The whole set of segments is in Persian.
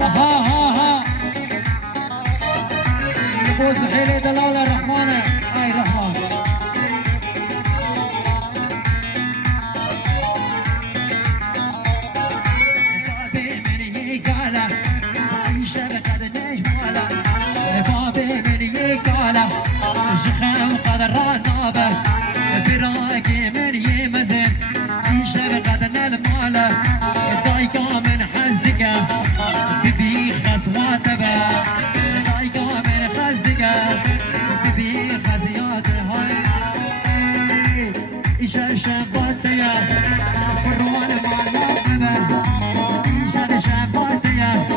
ها ها ها نبوس حيلي دلالة الرحمن اي رحمن شخام قدر نابه براقي من يمزن يشر قدنا الماله دايقا من حزقه تبي خسواته دايقا من حزقه تبي خزيات هاي يشر شباتيه فروان معلمه يشر شباتيه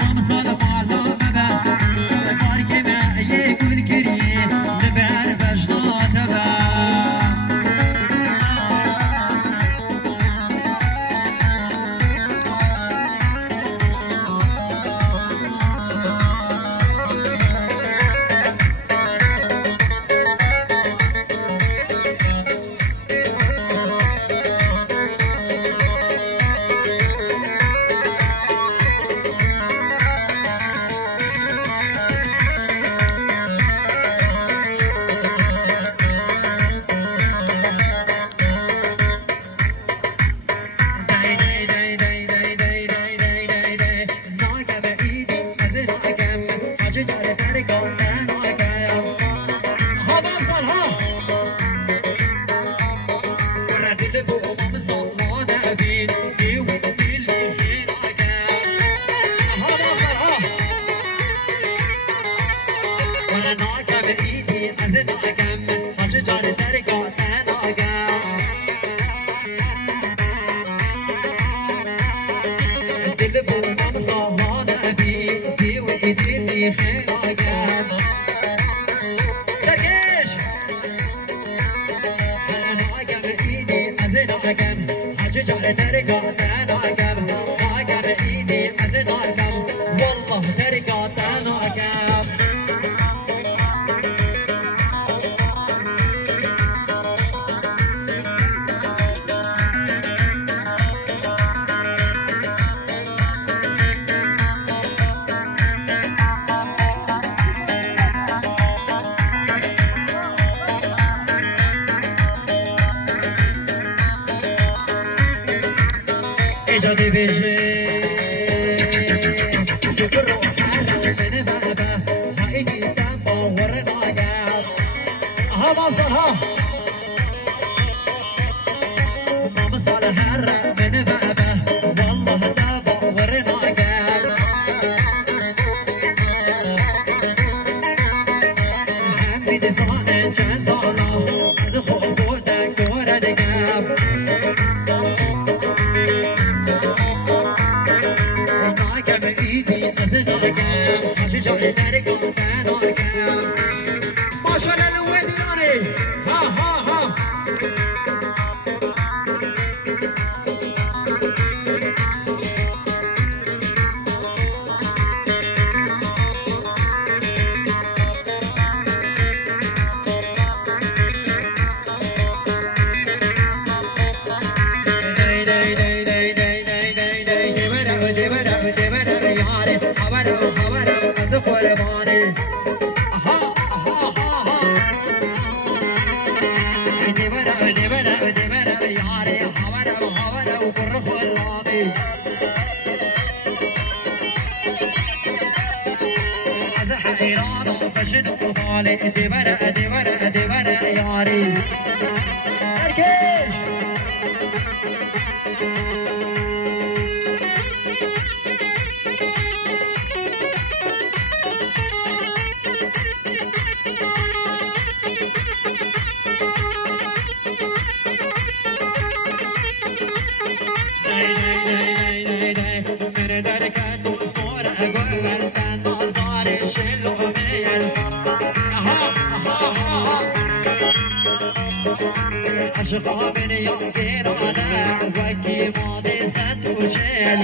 مامصال معلمه باركي ما يكون كريم لبعر بجنات با جادي بيجي سكر وحرم من بابا هايدي تنبا ورنا قاب ها مصر ها ما مصر حرم من بابا والله تنبا ورنا قاب حمد صانع جان صالة زخوف ودك ورد قاب ما شاء الله الوين يعني ها ها ها دبر ياري عشقا من يمكن على وكي ماضي ستوجل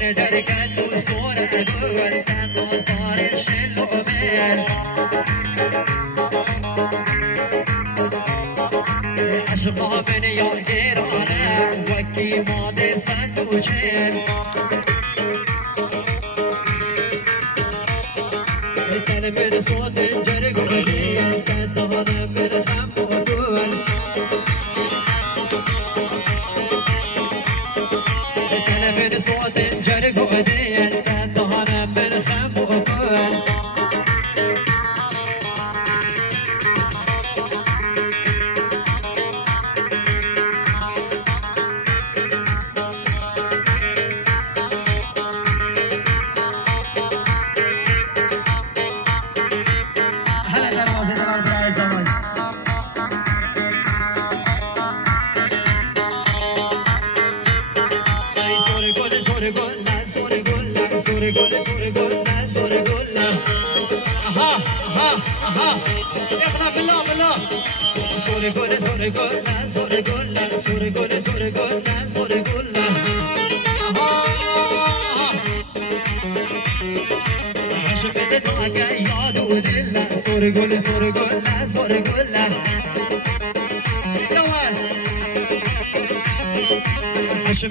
من دركة صورة أقول كان نظار الشل أمين عشقا من يمكن على دي ماضي سندوشين كان من صوت جرق غدير كان هذا من خم وقول كان من صوت جرق غدير كان هذا من خم وقول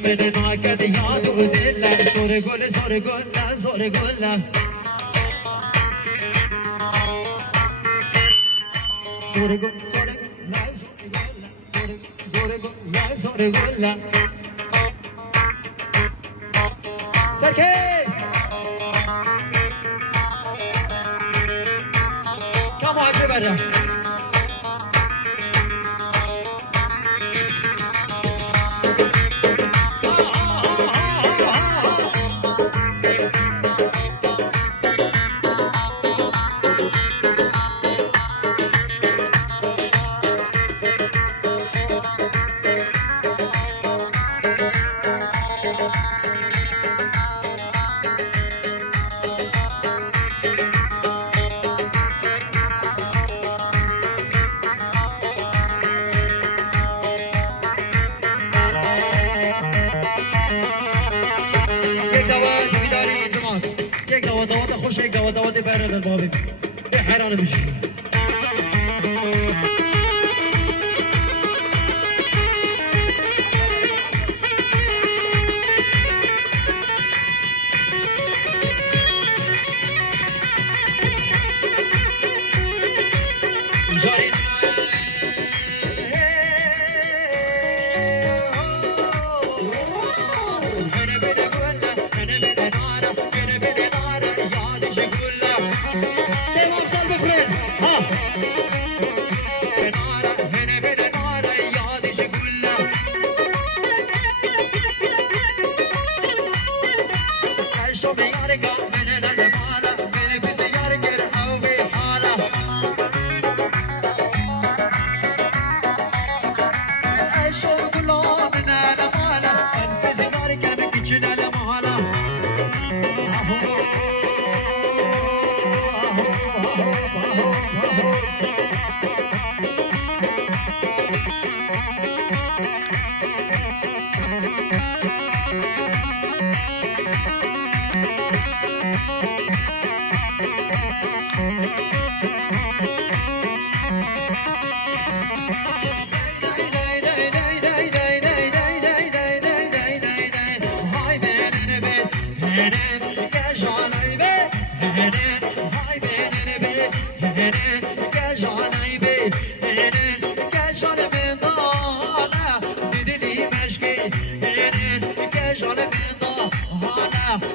من ناقد ياد ودلا سوري قول سوري قول سوري قول سوري قول سوري قول سوري قول سركي كم واحد برا دوادي بارد البابي حيران بشي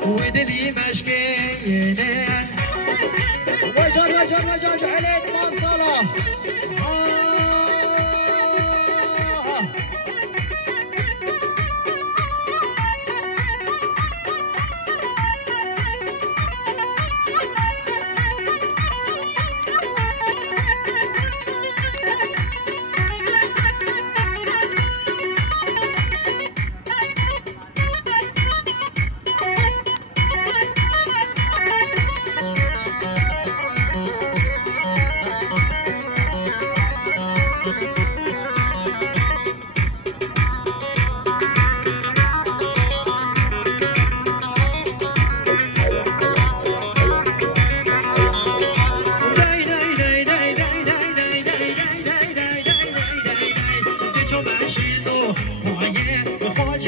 ودلي مشكين وجر عليك من صلاة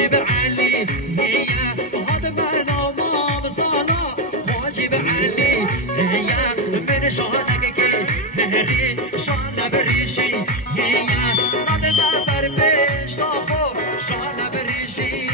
واجب علي هي هذا معنا ما بصانا واجب علي هي من شانك هري شان بريشي هي هذا ما فربش كافو شان بريشي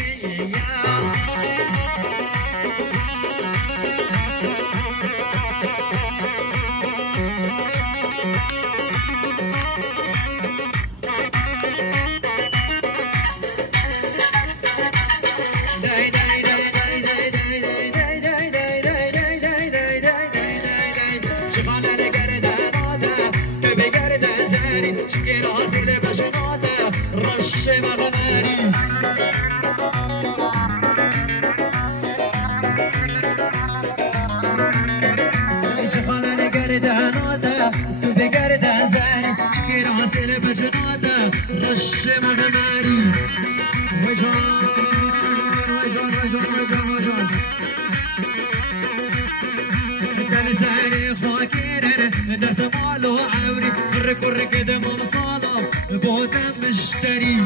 كرك دم مصالة بوتا مشتري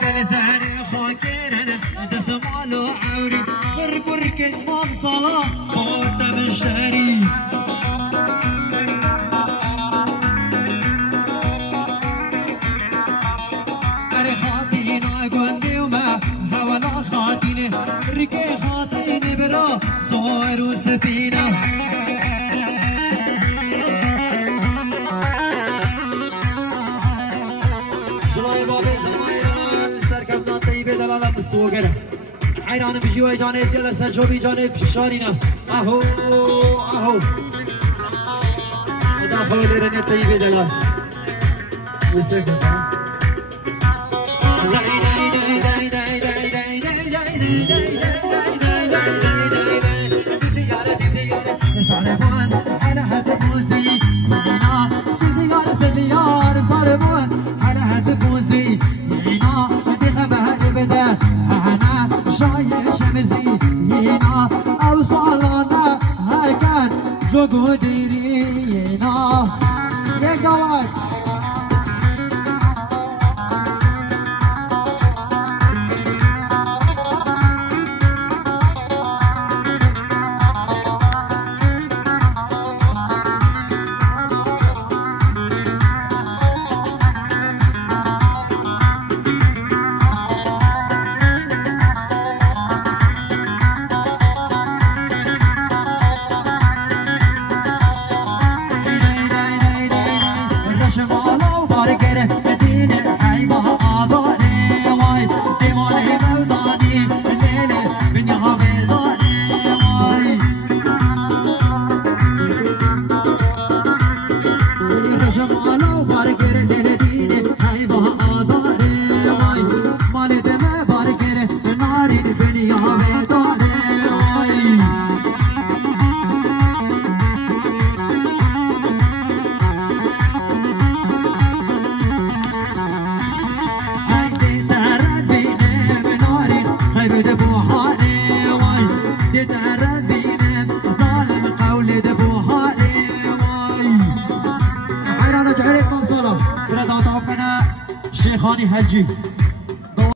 كان زهري خاكين انا دسمالو عوري كرك مصالة بوتا مشتري أري خاطينا قندي وما حوالا خاطيني ركي خاطيني برا صور وسفينة جلاي بابي زمايران سركزنا طيبة دلالة بالسوقرة حيران بجيوة جانب جلسة جوبي جانب شارينا اهو اهو داخل ليراني طيبة دلالة وسفينة على حسب موزي هنا في سيارة سيارة صاربون على حسب موزي هنا بدي خبها البدا أنا شايف شمسي هنا أو صالونا هكان جوجو ديري هنا يا جواد شيخاني حجي